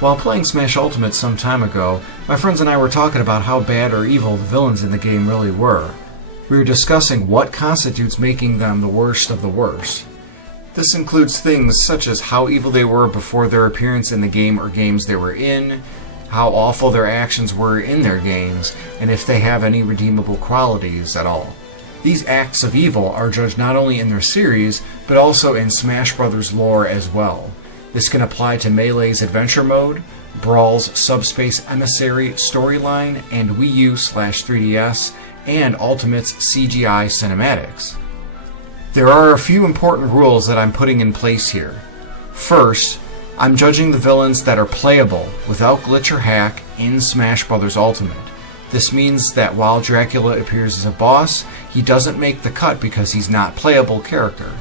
While playing Smash Ultimate some time ago, my friends and I were talking about how bad or evil the villains in the game really were. We were discussing what constitutes making them the worst of the worst. This includes things such as how evil they were before their appearance in the game or games they were in, how awful their actions were in their games, and if they have any redeemable qualities at all. These acts of evil are judged not only in their series, but also in Smash Bros. Lore as well. This can apply to Melee's Adventure Mode, Brawl's Subspace Emissary storyline, and Wii U/3DS, and Ultimate's CGI cinematics. There are a few important rules that I'm putting in place here. First, I'm judging the villains that are playable without glitch or hack in Smash Bros. Ultimate. This means that while Dracula appears as a boss, he doesn't make the cut because he's not a playable character.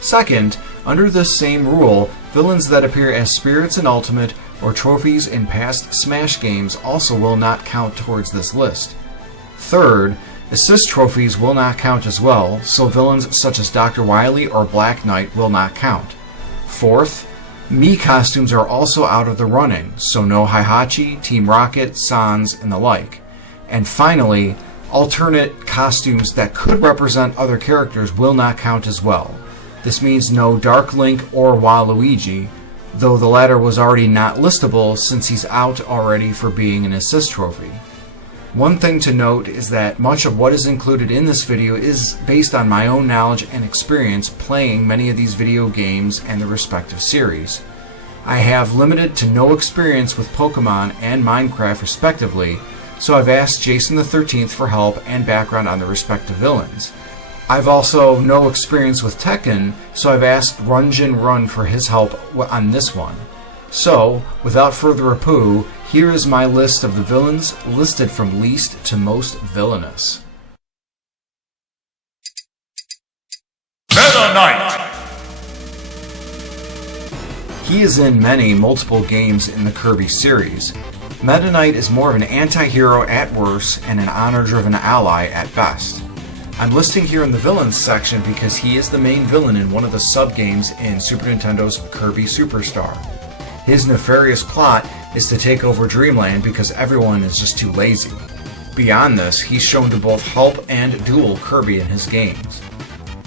Second, under this same rule, villains that appear as spirits in Ultimate or trophies in past Smash games also will not count towards this list. Third, assist trophies will not count as well, so villains such as Dr. Wily or Black Knight will not count. Fourth, Mii costumes are also out of the running, so no Heihachi, Team Rocket, Sans, and the like. And finally, alternate costumes that could represent other characters will not count as well. This means no Dark Link or Waluigi, though the latter was already not listable since he's out already for being an assist trophy. One thing to note is that much of what is included in this video is based on my own knowledge and experience playing many of these video games and the respective series. I have limited to no experience with Pokemon and Minecraft respectively, so I've asked Jason the 13th for help and background on the respective villains. I've also no experience with Tekken, so I've asked Runjin Run for his help on this one. So, without further ado, here is my list of the villains listed from least to most villainous. Meta Knight! He is in many multiple games in the Kirby series. Meta Knight is more of an anti-hero at worst and an honor-driven ally at best. I'm listing here in the villains section because he is the main villain in one of the sub-games in Super Nintendo's Kirby Superstar. His nefarious plot is to take over Dreamland because everyone is just too lazy. Beyond this, he's shown to both help and duel Kirby in his games.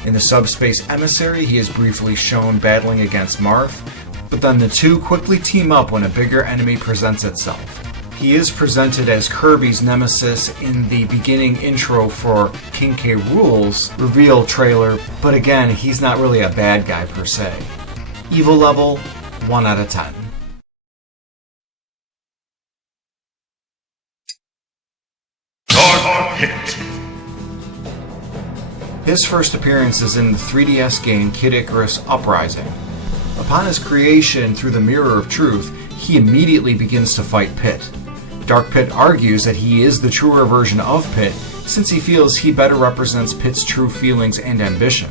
In the Subspace Emissary, he is briefly shown battling against Marth, but then the two quickly team up when a bigger enemy presents itself. He is presented as Kirby's nemesis in the beginning intro for King K. Rool's reveal trailer, but again, he's not really a bad guy per se. Evil level, 1 out of 10. Dark Pit! His first appearance is in the 3DS game Kid Icarus Uprising. Upon his creation through the Mirror of Truth, he immediately begins to fight Pit. Dark Pit argues that he is the truer version of Pit, since he feels he better represents Pit's true feelings and ambition.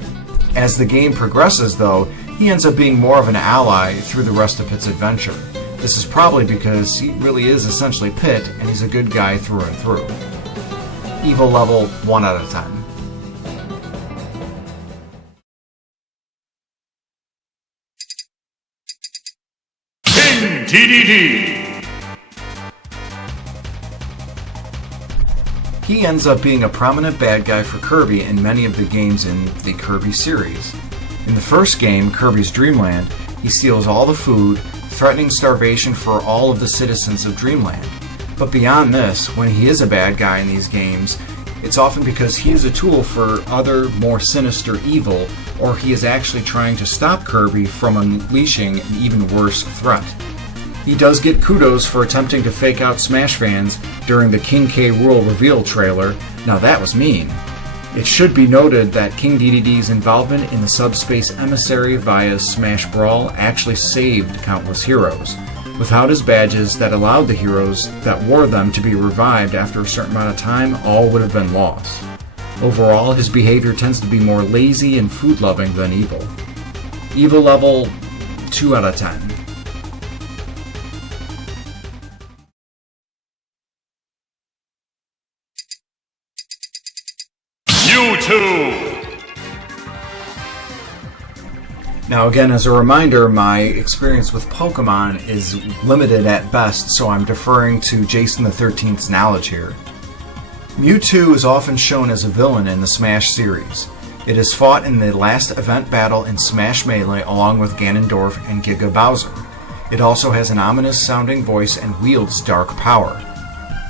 As the game progresses, though, he ends up being more of an ally through the rest of Pit's adventure. This is probably because he really is essentially Pit, and he's a good guy through and through. Evil level, 1 out of 10. King DDD! He ends up being a prominent bad guy for Kirby in many of the games in the Kirby series. In the first game, Kirby's Dream Land, he steals all the food, threatening starvation for all of the citizens of Dreamland. But beyond this, when he is a bad guy in these games, it's often because he is a tool for other, more sinister evil, or he is actually trying to stop Kirby from unleashing an even worse threat. He does get kudos for attempting to fake out Smash fans during the King K. Rool reveal trailer. Now that was mean. It should be noted that King DDD's involvement in the Subspace Emissary via Smash Brawl actually saved countless heroes. Without his badges that allowed the heroes that wore them to be revived after a certain amount of time, all would have been lost. Overall, his behavior tends to be more lazy and food-loving than evil. Evil level, 2 out of 10. Mewtwo! Now again, as a reminder, my experience with Pokemon is limited at best, so I'm deferring to Jason the 13th's knowledge here. Mewtwo is often shown as a villain in the Smash series. It is fought in the last event battle in Smash Melee along with Ganondorf and Giga Bowser. It also has an ominous sounding voice and wields dark power.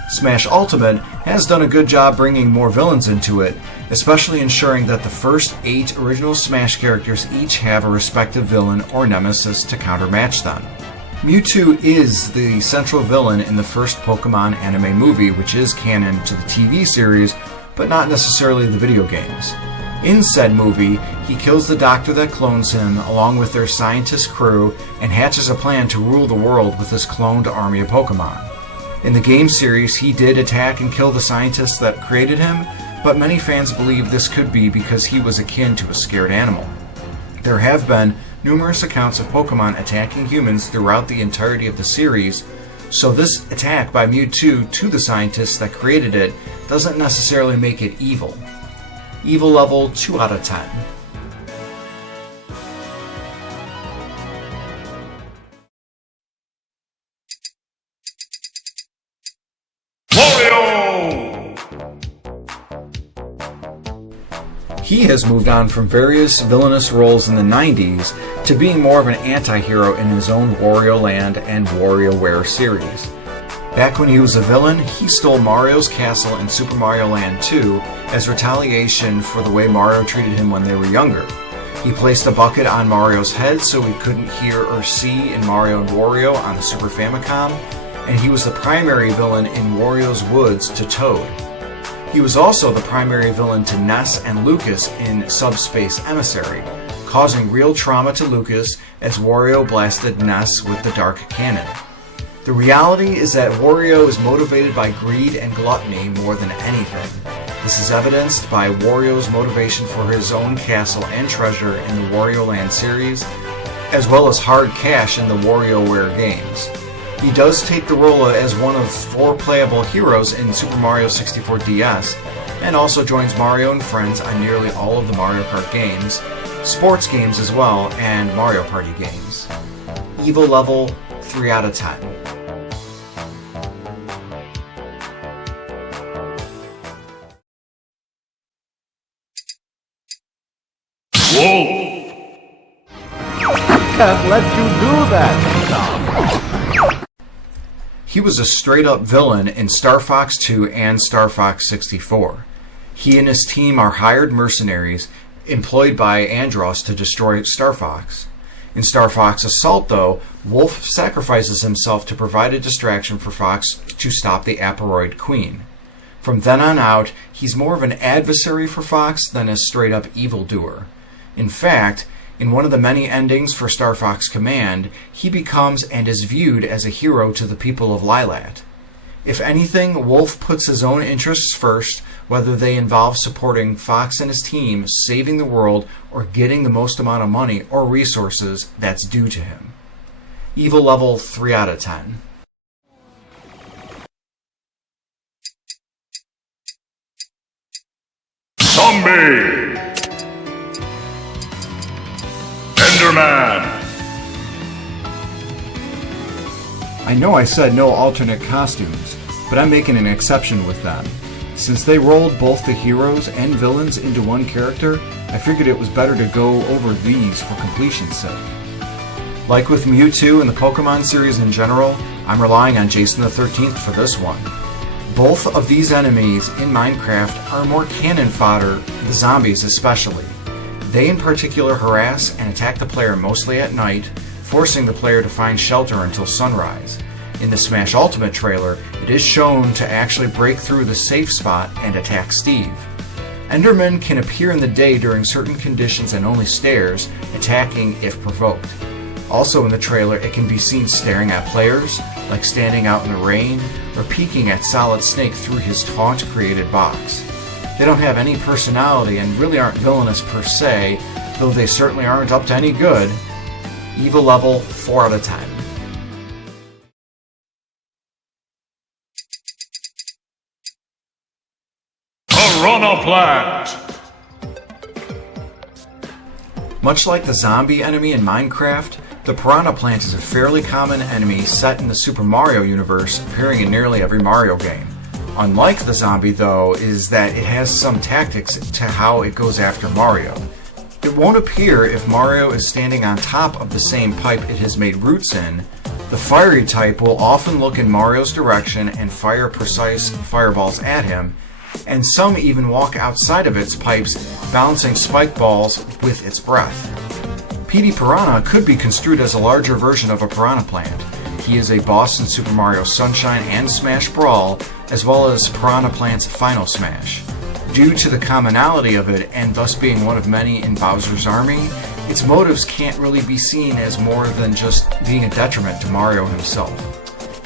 Smash Ultimate has done a good job bringing more villains into it, especially ensuring that the first 8 original Smash characters each have a respective villain or nemesis to countermatch them. Mewtwo is the central villain in the first Pokemon anime movie, which is canon to the TV series, but not necessarily the video games. In said movie, he kills the doctor that clones him along with their scientist crew and hatches a plan to rule the world with his cloned army of Pokemon. In the game series, he did attack and kill the scientists that created him, but many fans believe this could be because he was akin to a scared animal. There have been numerous accounts of Pokemon attacking humans throughout the entirety of the series, so this attack by Mewtwo to the scientists that created it doesn't necessarily make it evil. Evil level 2 out of 10. He has moved on from various villainous roles in the 90s to being more of an anti-hero in his own Wario Land and WarioWare series. Back when he was a villain, he stole Mario's castle in Super Mario Land 2 as retaliation for the way Mario treated him when they were younger. He placed a bucket on Mario's head so he couldn't hear or see in Mario and Wario on the Super Famicom, and he was the primary villain in Wario's Woods to Toad. He was also the primary villain to Ness and Lucas in Subspace Emissary, causing real trauma to Lucas as Wario blasted Ness with the Dark Cannon. The reality is that Wario is motivated by greed and gluttony more than anything. This is evidenced by Wario's motivation for his own castle and treasure in the Wario Land series, as well as hard cash in the WarioWare games. He does take the role as one of 4 playable heroes in Super Mario 64 DS, and also joins Mario and friends on nearly all of the Mario Kart games, sports games as well, and Mario Party games. Evil level 3 out of 10. Wolf! Can't let you do that, Tom. He was a straight-up villain in Star Fox 2 and Star Fox 64. He and his team are hired mercenaries employed by Andros to destroy Star Fox. In Star Fox Assault, though, Wolf sacrifices himself to provide a distraction for Fox to stop the Aporoid Queen. From then on out, he's more of an adversary for Fox than a straight-up evildoer. In fact, in one of the many endings for Star Fox Command, he becomes and is viewed as a hero to the people of Lylat. If anything, Wolf puts his own interests first, whether they involve supporting Fox and his team, saving the world, or getting the most amount of money or resources that's due to him. Evil level 3 out of 10. Zombie! Enderman! I know I said no alternate costumes, but I'm making an exception with them. Since they rolled both the heroes and villains into one character, I figured it was better to go over these for completion's sake. Like with Mewtwo and the Pokemon series in general, I'm relying on Jason the 13th for this one. Both of these enemies in Minecraft are more cannon fodder, the zombies especially. They in particular harass and attack the player mostly at night, forcing the player to find shelter until sunrise. In the Smash Ultimate trailer, it is shown to actually break through the safe spot and attack Steve. Endermen can appear in the day during certain conditions and only stares, attacking if provoked. Also in the trailer, it can be seen staring at players, like standing out in the rain, or peeking at Solid Snake through his taunt-created box. They don't have any personality and really aren't villainous per se, though they certainly aren't up to any good. Evil level 4 out of 10. Piranha Plant! Much like the zombie enemy in Minecraft, the Piranha Plant is a fairly common enemy set in the Super Mario universe, appearing in nearly every Mario game. Unlike the zombie, though, is that it has some tactics to how it goes after Mario. It won't appear if Mario is standing on top of the same pipe it has made roots in. The fiery type will often look in Mario's direction and fire precise fireballs at him, and some even walk outside of its pipes, bouncing spike balls with its breath. Petey Piranha could be construed as a larger version of a Piranha Plant. He is a boss in Super Mario Sunshine and Smash Brawl, as well as Piranha Plant's Final Smash. Due to the commonality of it, and thus being one of many in Bowser's army, its motives can't really be seen as more than just being a detriment to Mario himself.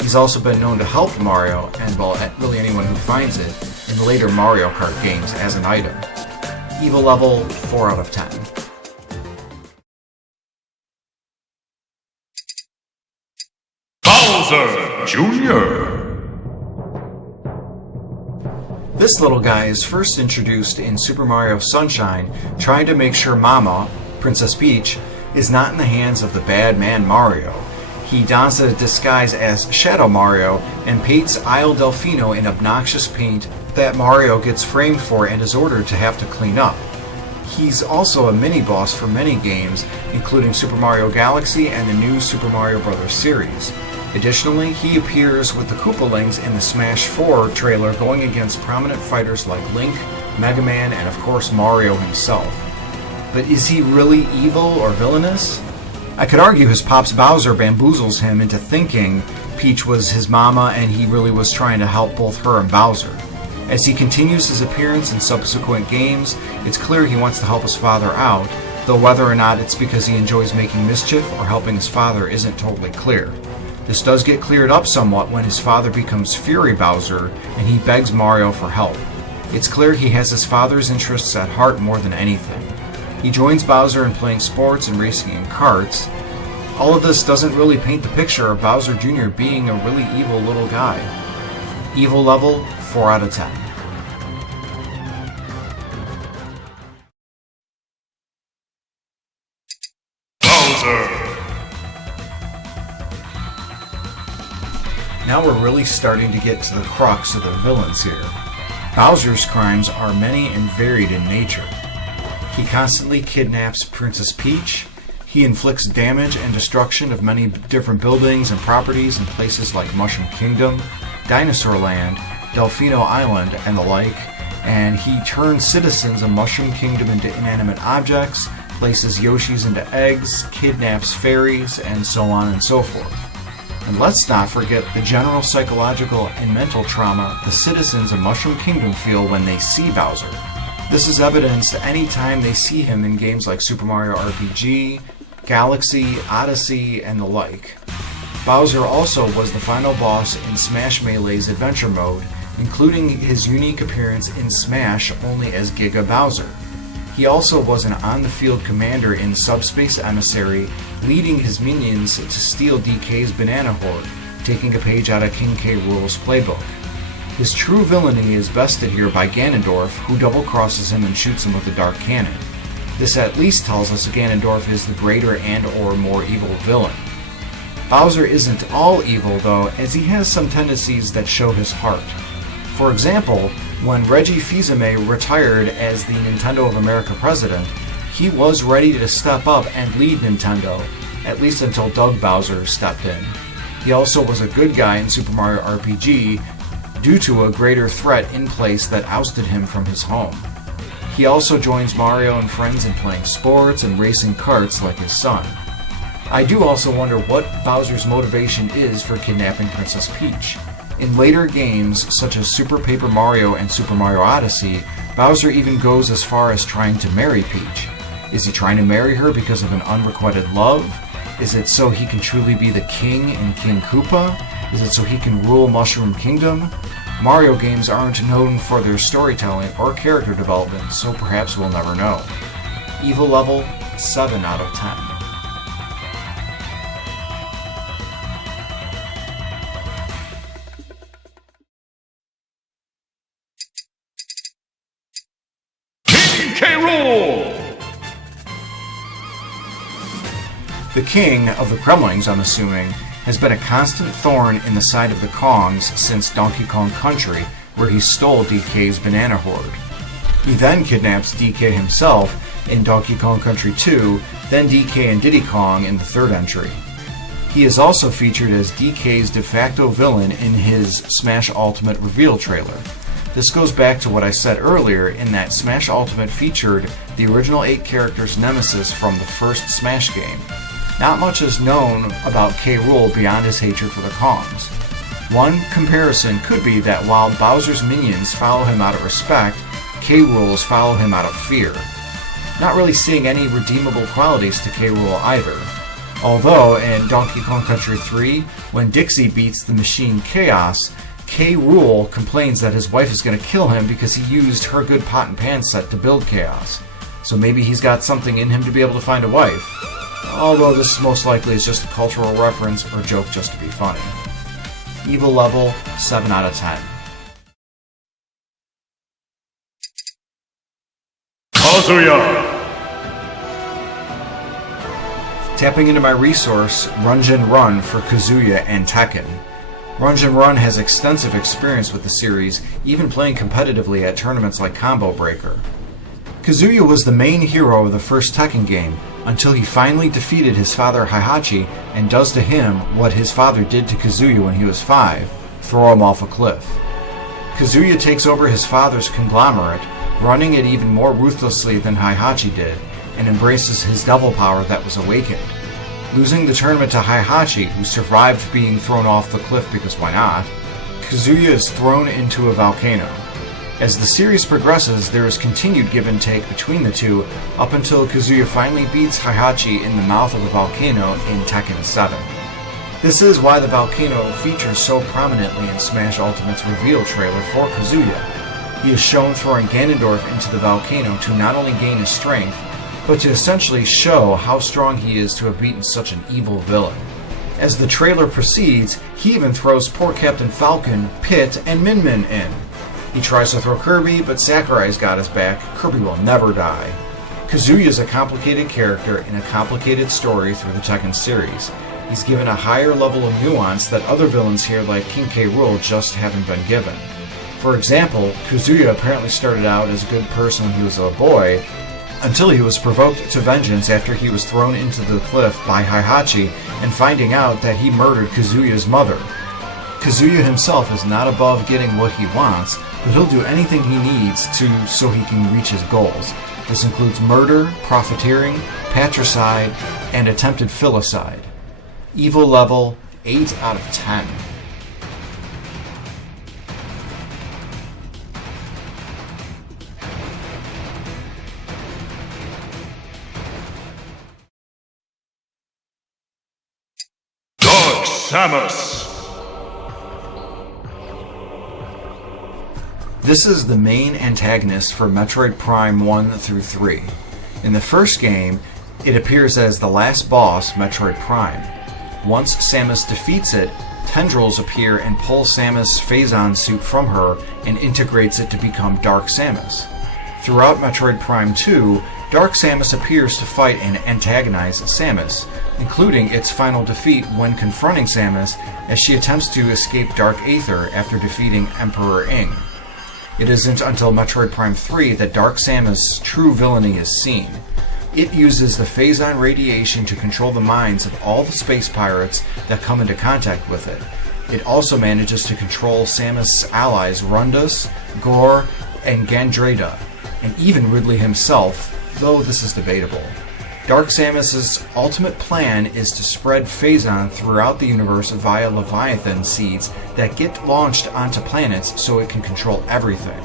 He's also been known to help Mario, and well, really anyone who finds it, in later Mario Kart games as an item. Evil level, 4 out of 10. Bowser Jr. This little guy is first introduced in Super Mario Sunshine, trying to make sure Mama, Princess Peach, is not in the hands of the bad man Mario. He dons a disguise as Shadow Mario and paints Isle Delfino in obnoxious paint that Mario gets framed for and is ordered to have to clean up. He's also a mini-boss for many games, including Super Mario Galaxy and the new Super Mario Bros. Series. Additionally, he appears with the Koopalings in the Smash 4 trailer going against prominent fighters like Link, Mega Man, and of course Mario himself. But is he really evil or villainous? I could argue his pops Bowser bamboozles him into thinking Peach was his mama and he really was trying to help both her and Bowser. As he continues his appearance in subsequent games, it's clear he wants to help his father out, though whether or not it's because he enjoys making mischief or helping his father isn't totally clear. This does get cleared up somewhat when his father becomes Fury Bowser and he begs Mario for help. It's clear he has his father's interests at heart more than anything. He joins Bowser in playing sports and racing in karts. All of this doesn't really paint the picture of Bowser Jr. being a really evil little guy. Evil level, 4 out of 10. Bowser. Now we're really starting to get to the crux of the villains here. Bowser's crimes are many and varied in nature. He constantly kidnaps Princess Peach. He inflicts damage and destruction of many different buildings and properties in places like Mushroom Kingdom, Dinosaur Land, Delfino Island, and the like, and he turns citizens of Mushroom Kingdom into inanimate objects, places Yoshis into eggs, kidnaps fairies, and so on and so forth. And let's not forget the general psychological and mental trauma the citizens of Mushroom Kingdom feel when they see Bowser. This is evidenced any time they see him in games like Super Mario RPG, Galaxy, Odyssey, and the like. Bowser also was the final boss in Smash Melee's Adventure Mode, including his unique appearance in Smash only as Giga Bowser. He also was an on-the-field commander in Subspace Emissary, leading his minions to steal DK's Banana Horde, taking a page out of King K. Rool's playbook. His true villainy is bested here by Ganondorf, who double-crosses him and shoots him with a dark cannon. This at least tells us Ganondorf is the greater and or more evil villain. Bowser isn't all evil though, as he has some tendencies that show his heart. For example, when Reggie Fils-Aimé retired as the Nintendo of America president, he was ready to step up and lead Nintendo, at least until Doug Bowser stepped in. He also was a good guy in Super Mario RPG due to a greater threat in place that ousted him from his home. He also joins Mario and friends in playing sports and racing karts like his son. I do also wonder what Bowser's motivation is for kidnapping Princess Peach. In later games, such as Super Paper Mario and Super Mario Odyssey, Bowser even goes as far as trying to marry Peach. Is he trying to marry her because of an unrequited love? Is it so he can truly be the king in King Koopa? Is it so he can rule Mushroom Kingdom? Mario games aren't known for their storytelling or character development, so perhaps we'll never know. Evil level, 7 out of 10. King K. Rool. The king of the Kremlings, I'm assuming, has been a constant thorn in the side of the Kongs since Donkey Kong Country, where he stole DK's banana hoard. He then kidnaps DK himself in Donkey Kong Country 2, then DK and Diddy Kong in the third entry. He is also featured as DK's de facto villain in his Smash Ultimate reveal trailer. This goes back to what I said earlier in that Smash Ultimate featured the original 8 characters' nemesis from the first Smash game. Not much is known about K. Rool beyond his hatred for the Kongs. One comparison could be that while Bowser's minions follow him out of respect, K. Rool's follow him out of fear. Not really seeing any redeemable qualities to K. Rool either. Although, in Donkey Kong Country 3, when Dixie beats the machine Chaos, K. Rool complains that his wife is going to kill him because he used her good pot and pan set to build Chaos. So maybe he's got something in him to be able to find a wife. Although this most likely is just a cultural reference or joke just to be funny. Evil level, 7 out of 10. Kazuya! Tapping into my resource, Runjin Run for Kazuya and Tekken. Runjin Run has extensive experience with the series, even playing competitively at tournaments like Combo Breaker. Kazuya was the main hero of the first Tekken game, until he finally defeated his father Heihachi and does to him what his father did to Kazuya when he was 5, throw him off a cliff. Kazuya takes over his father's conglomerate, running it even more ruthlessly than Heihachi did, and embraces his devil power that was awakened. Losing the tournament to Heihachi, who survived being thrown off the cliff because why not, Kazuya is thrown into a volcano. As the series progresses, there is continued give and take between the two up until Kazuya finally beats Heihachi in the mouth of the volcano in Tekken 7. This is why the volcano features so prominently in Smash Ultimate's reveal trailer for Kazuya. He is shown throwing Ganondorf into the volcano to not only gain his strength, but to essentially show how strong he is to have beaten such an evil villain. As the trailer proceeds, he even throws poor Captain Falcon, Pit, and Min Min in. He tries to throw Kirby, but Sakurai's got his back. Kirby will never die. Kazuya is a complicated character in a complicated story through the Tekken series. He's given a higher level of nuance that other villains here like King K. Rool just haven't been given. For example, Kazuya apparently started out as a good person when he was a boy, until he was provoked to vengeance after he was thrown into the cliff by Heihachi and finding out that he murdered Kazuya's mother. Kazuya himself is not above getting what he wants, but he'll do anything he needs to so he can reach his goals. This includes murder, profiteering, patricide, and attempted filicide. Evil level, 8 out of 10. Samus! This is the main antagonist for Metroid Prime 1 through 3. In the first game, it appears as the last boss, Metroid Prime. Once Samus defeats it, tendrils appear and pull Samus' Phazon suit from her and integrates it to become Dark Samus. Throughout Metroid Prime 2, Dark Samus appears to fight and antagonize Samus, including its final defeat when confronting Samus as she attempts to escape Dark Aether after defeating Emperor Ing. It isn't until Metroid Prime 3 that Dark Samus' true villainy is seen. It uses the Phazon radiation to control the minds of all the space pirates that come into contact with it. It also manages to control Samus' allies Rundus, Gore, and Gandreda, and even Ridley himself, though this is debatable. Dark Samus' ultimate plan is to spread Phazon throughout the universe via Leviathan seeds that get launched onto planets so it can control everything.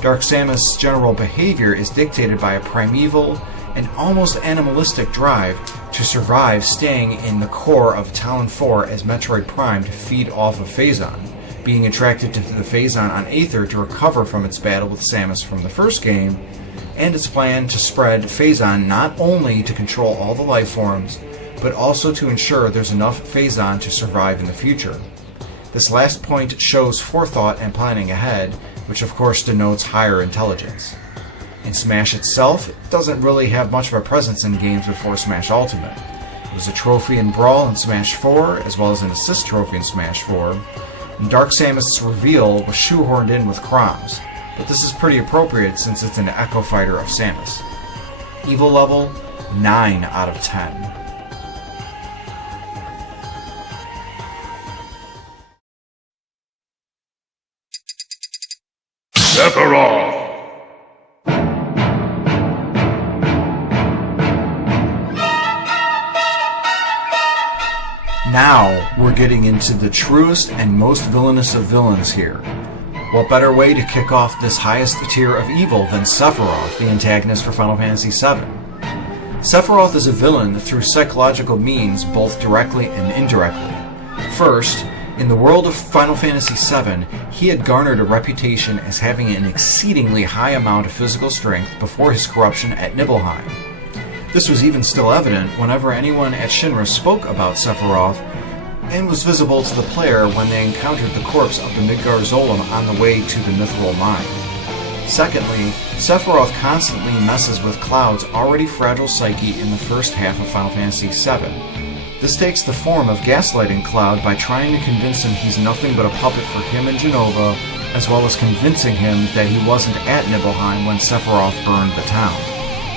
Dark Samus' general behavior is dictated by a primeval and almost animalistic drive to survive, staying in the core of Talon 4 as Metroid Prime to feed off of Phazon, being attracted to the Phazon on Aether to recover from its battle with Samus from the first game, and its plan to spread Phazon not only to control all the life forms, but also to ensure there's enough Phazon to survive in the future. This last point shows forethought and planning ahead, which of course denotes higher intelligence. In Smash itself, it doesn't really have much of a presence in games before Smash Ultimate. It was a trophy in Brawl in Smash 4, as well as an assist trophy in Smash 4. And Dark Samus' reveal was shoehorned in with Chroms, but this is pretty appropriate since it's an Echo Fighter of Samus. Evil level, 9 out of 10. Sephiroth. Now we're getting into the truest and most villainous of villains here. What better way to kick off this highest tier of evil than Sephiroth, the antagonist for Final Fantasy VII? Sephiroth is a villain through psychological means, both directly and indirectly. First, in the world of Final Fantasy VII, he had garnered a reputation as having an exceedingly high amount of physical strength before his corruption at Nibelheim. This was even still evident whenever anyone at Shinra spoke about Sephiroth, and was visible to the player when they encountered the corpse of the Midgar Zolom on the way to the Mithril Mine. Secondly, Sephiroth constantly messes with Cloud's already fragile psyche in the first half of Final Fantasy VII. This takes the form of gaslighting Cloud by trying to convince him he's nothing but a puppet for him and Jenova, as well as convincing him that he wasn't at Nibelheim when Sephiroth burned the town.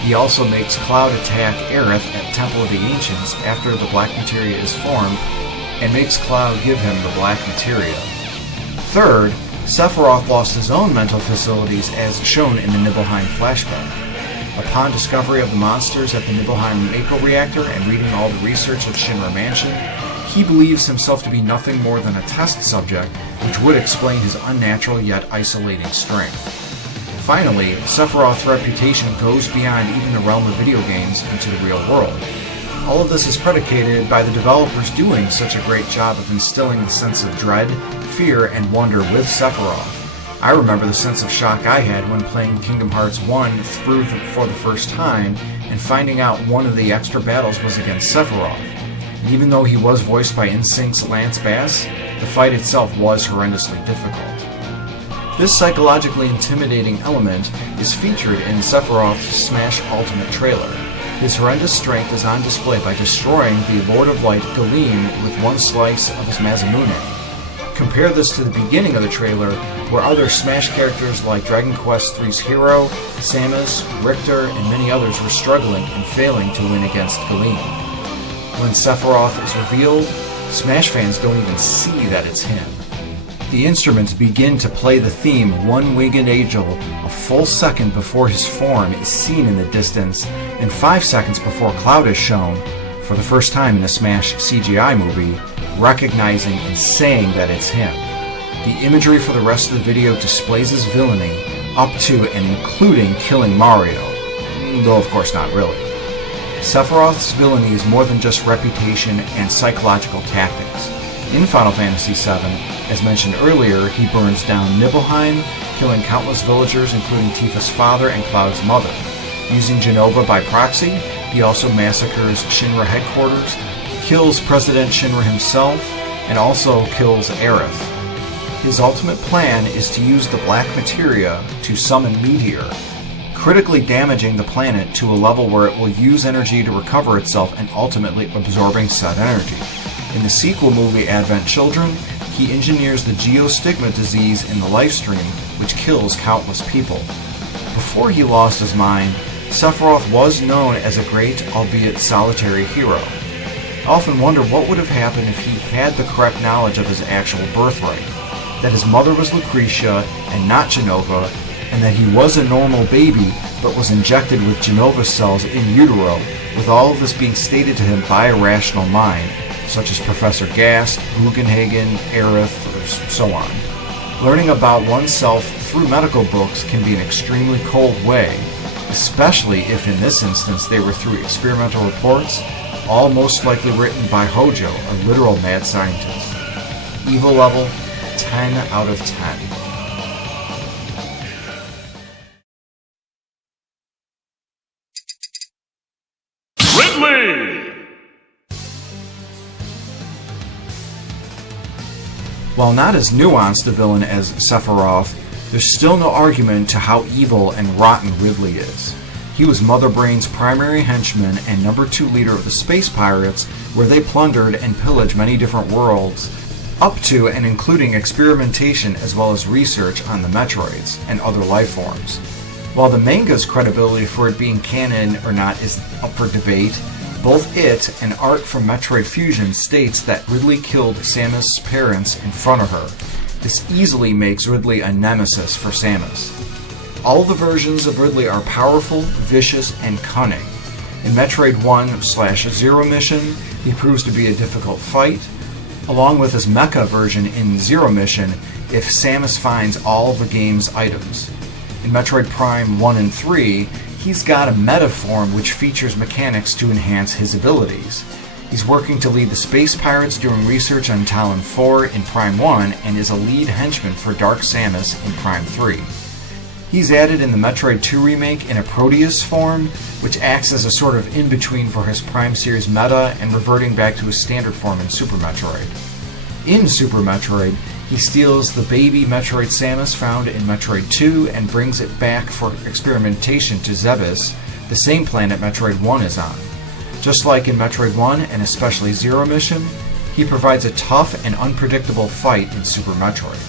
He also makes Cloud attack Aerith at Temple of the Ancients after the Black Materia is formed, and makes Cloud give him the Black Materia. Third, Sephiroth lost his own mental facilities as shown in the Nibelheim flashback. Upon discovery of the monsters at the Nibelheim Mako Reactor and reading all the research at Shinra Mansion, he believes himself to be nothing more than a test subject, which would explain his unnatural yet isolating strength. Finally, Sephiroth's reputation goes beyond even the realm of video games into the real world. All of this is predicated by the developers doing such a great job of instilling the sense of dread, fear, and wonder with Sephiroth. I remember the sense of shock I had when playing Kingdom Hearts 1 for the first time and finding out one of the extra battles was against Sephiroth. And even though he was voiced by NSYNC's Lance Bass, the fight itself was horrendously difficult. This psychologically intimidating element is featured in Sephiroth's Smash Ultimate trailer. His horrendous strength is on display by destroying the Lord of Light Galeen with one slice of his Mazamune. Compare this to the beginning of the trailer, where other Smash characters like Dragon Quest III's Hero, Samus, Richter, and many others were struggling and failing to win against Galeen. When Sephiroth is revealed, Smash fans don't even see that it's him. The instruments begin to play the theme One Winged Angel a full second before his form is seen in the distance, and 5 seconds before Cloud is shown, for the first time in a Smash CGI movie, recognizing and saying that it's him. The imagery for the rest of the video displays his villainy, up to and including killing Mario, though of course not really. Sephiroth's villainy is more than just reputation and psychological tactics. In Final Fantasy VII, as mentioned earlier, he burns down Nibelheim, killing countless villagers including Tifa's father and Cloud's mother. Using Jenova by proxy, he also massacres Shinra headquarters, kills President Shinra himself, and also kills Aerith. His ultimate plan is to use the Black Materia to summon Meteor, critically damaging the planet to a level where it will use energy to recover itself and ultimately absorbing said energy. In the sequel movie Advent Children, he engineers the geostigma disease in the Lifestream, which kills countless people. Before he lost his mind, Sephiroth was known as a great, albeit solitary hero. I often wonder what would have happened if he had the correct knowledge of his actual birthright, that his mother was Lucretia and not Jenova, and that he was a normal baby but was injected with Jenova cells in utero, with all of this being stated to him by a rational mind, such as Professor Gast, Bugenhagen, Aerith, or so on. Learning about oneself through medical books can be an extremely cold way, especially if in this instance they were through experimental reports, all most likely written by Hojo, a literal mad scientist. Evil level, 10 out of 10. Ridley! While not as nuanced a villain as Sephiroth, there's still no argument to how evil and rotten Ridley is. He was Mother Brain's primary henchman and number 2 leader of the Space Pirates, where they plundered and pillaged many different worlds, up to and including experimentation as well as research on the Metroids and other life forms. While the manga's credibility for it being canon or not is up for debate, both it and art from Metroid Fusion states that Ridley killed Samus' parents in front of her. This easily makes Ridley a nemesis for Samus. All the versions of Ridley are powerful, vicious, and cunning. In Metroid 1/0 mission, he proves to be a difficult fight, along with his mecha version in Zero Mission if Samus finds all the game's items. In Metroid Prime 1 and 3, he's got a meta form which features mechanics to enhance his abilities. He's working to lead the Space Pirates doing research on Talon 4 in Prime 1 and is a lead henchman for Dark Samus in Prime 3. He's added in the Metroid 2 remake in a Proteus form, which acts as a sort of in-between for his Prime series meta and reverting back to his standard form in Super Metroid. In Super Metroid, he steals the baby Metroid Samus found in Metroid 2 and brings it back for experimentation to Zebes, the same planet Metroid 1 is on. Just like in Metroid 1 and especially Zero Mission, he provides a tough and unpredictable fight in Super Metroid.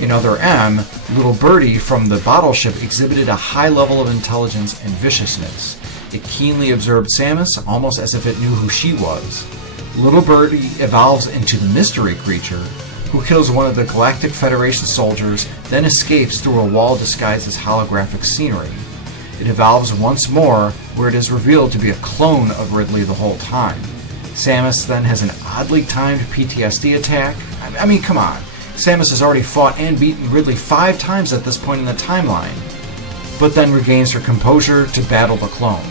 In Other M, Little Birdie from the bottle ship exhibited a high level of intelligence and viciousness. It keenly observed Samus, almost as if it knew who she was. Little Birdie evolves into the mystery creature, who kills one of the Galactic Federation soldiers, then escapes through a wall disguised as holographic scenery. It evolves once more, where it is revealed to be a clone of Ridley the whole time. Samus then has an oddly timed PTSD attack. I mean, come on. Samus has already fought and beaten Ridley 5 times at this point in the timeline, but then regains her composure to battle the clone.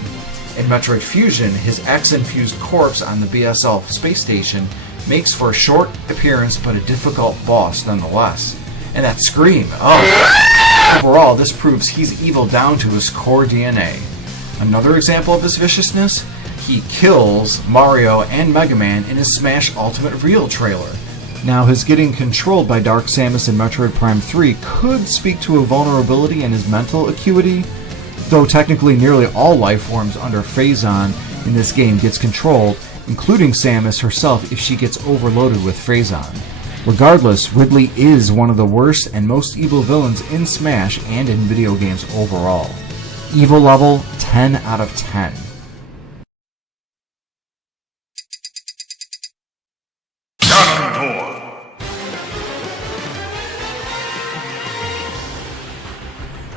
In Metroid Fusion, his X-infused corpse on the BSL space station makes for a short appearance but a difficult boss nonetheless. And that scream, oh! Overall, this proves he's evil down to his core DNA. Another example of his viciousness? He kills Mario and Mega Man in his Smash Ultimate Real trailer. Now, his getting controlled by Dark Samus in Metroid Prime 3 could speak to a vulnerability in his mental acuity, though technically nearly all life forms under Phazon in this game gets controlled, including Samus herself if she gets overloaded with Phazon. Regardless, Ridley is one of the worst and most evil villains in Smash and in video games overall. Evil level 10 out of 10.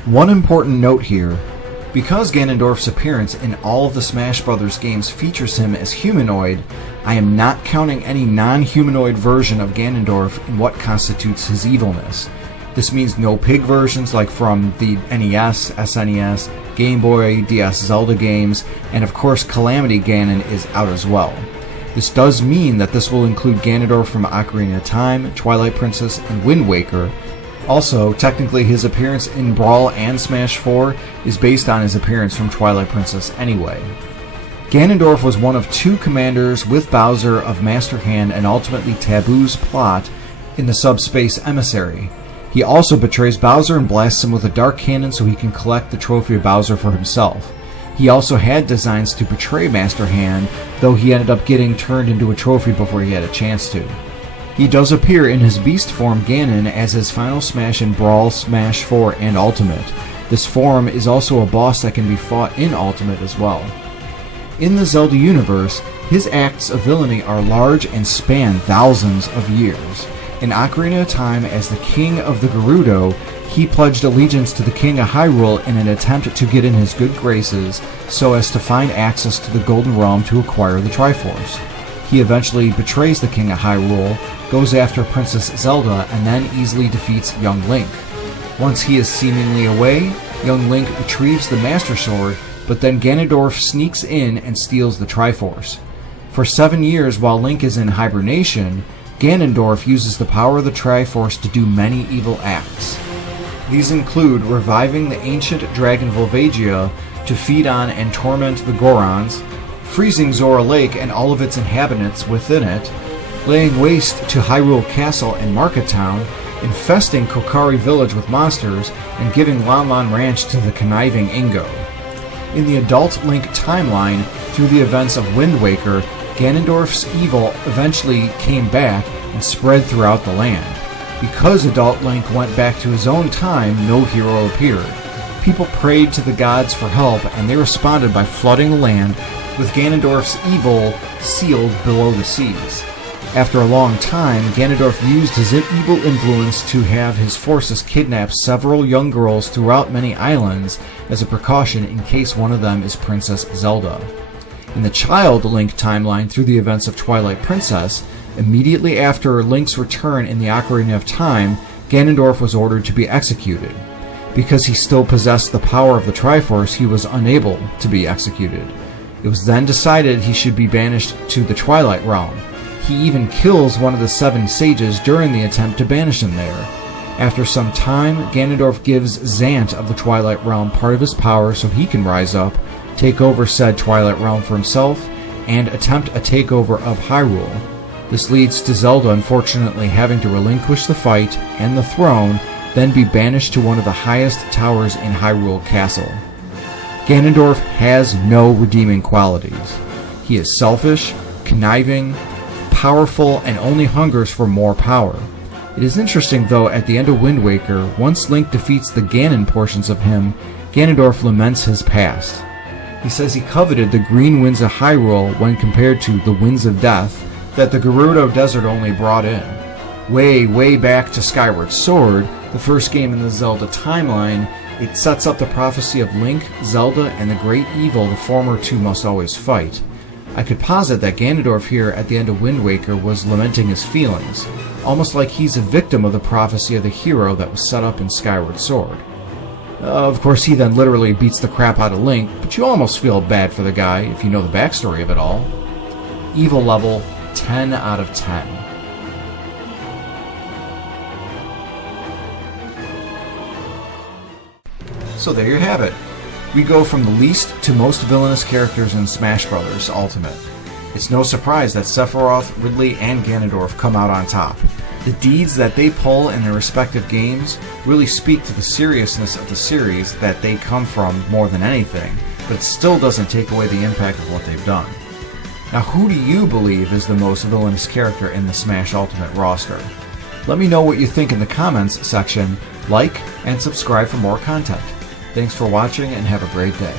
One important note here, because Ganondorf's appearance in all of the Smash Bros. Games features him as humanoid, I am not counting any non-humanoid version of Ganondorf in what constitutes his evilness. This means no pig versions like from the NES, SNES, Game Boy, DS Zelda games, and of course Calamity Ganon is out as well. This does mean that this will include Ganondorf from Ocarina of Time, Twilight Princess, and Wind Waker. Also, technically his appearance in Brawl and Smash 4 is based on his appearance from Twilight Princess anyway. Ganondorf was one of 2 commanders with Bowser of Master Hand and ultimately Taboo's plot in the Subspace Emissary. He also betrays Bowser and blasts him with a dark cannon so he can collect the trophy of Bowser for himself. He also had designs to betray Master Hand, though he ended up getting turned into a trophy before he had a chance to. He does appear in his beast form Ganon as his final smash in Brawl, Smash 4, and Ultimate. This form is also a boss that can be fought in Ultimate as well. In the Zelda universe, his acts of villainy are large and span thousands of years. In Ocarina of Time, as the King of the Gerudo, he pledged allegiance to the King of Hyrule in an attempt to get in his good graces so as to find access to the Golden Realm to acquire the Triforce. He eventually betrays the King of Hyrule, goes after Princess Zelda, and then easily defeats young Link. Once he is seemingly away, young Link retrieves the Master Sword, but then Ganondorf sneaks in and steals the Triforce. For 7 years while Link is in hibernation, Ganondorf uses the power of the Triforce to do many evil acts. These include reviving the ancient dragon Volvagia to feed on and torment the Gorons, freezing Zora Lake and all of its inhabitants within it, laying waste to Hyrule Castle and Market Town, infesting Kokari Village with monsters, and giving Lon Lon Ranch to the conniving Ingo. In the adult Link timeline, through the events of Wind Waker, Ganondorf's evil eventually came back and spread throughout the land. Because adult Link went back to his own time, no hero appeared. People prayed to the gods for help, and they responded by flooding the land with Ganondorf's evil sealed below the seas. After a long time, Ganondorf used his evil influence to have his forces kidnap several young girls throughout many islands as a precaution in case one of them is Princess Zelda. In the Child Link timeline, through the events of Twilight Princess, immediately after Link's return in the Ocarina of Time, Ganondorf was ordered to be executed. Because he still possessed the power of the Triforce, he was unable to be executed. It was then decided he should be banished to the Twilight Realm. He even kills one of the 7 sages during the attempt to banish him there. After some time, Ganondorf gives Zant of the Twilight Realm part of his power so he can rise up, take over said Twilight Realm for himself, and attempt a takeover of Hyrule. This leads to Zelda unfortunately having to relinquish the fight and the throne, then be banished to one of the highest towers in Hyrule Castle. Ganondorf has no redeeming qualities. He is selfish, conniving, powerful, and only hungers for more power. It is interesting though, at the end of Wind Waker, once Link defeats the Ganon portions of him, Ganondorf laments his past. He says he coveted the green winds of Hyrule when compared to the winds of death that the Gerudo Desert only brought in. Way back to Skyward Sword, the first game in the Zelda timeline, it sets up the prophecy of Link, Zelda, and the great evil the former two must always fight. I could posit that Ganondorf here at the end of Wind Waker was lamenting his feelings, almost like he's a victim of the prophecy of the hero that was set up in Skyward Sword. Of course, he then literally beats the crap out of Link, but you almost feel bad for the guy if you know the backstory of it all. Evil level, 10 out of 10. So there you have it. We go from the least to most villainous characters in Smash Bros. Ultimate. It's no surprise that Sephiroth, Ridley, and Ganondorf come out on top. The deeds that they pull in their respective games really speak to the seriousness of the series that they come from more than anything, but it still doesn't take away the impact of what they've done. Now, who do you believe is the most villainous character in the Smash Ultimate roster? Let me know what you think in the comments section, like, and subscribe for more content. Thanks for watching and have a great day.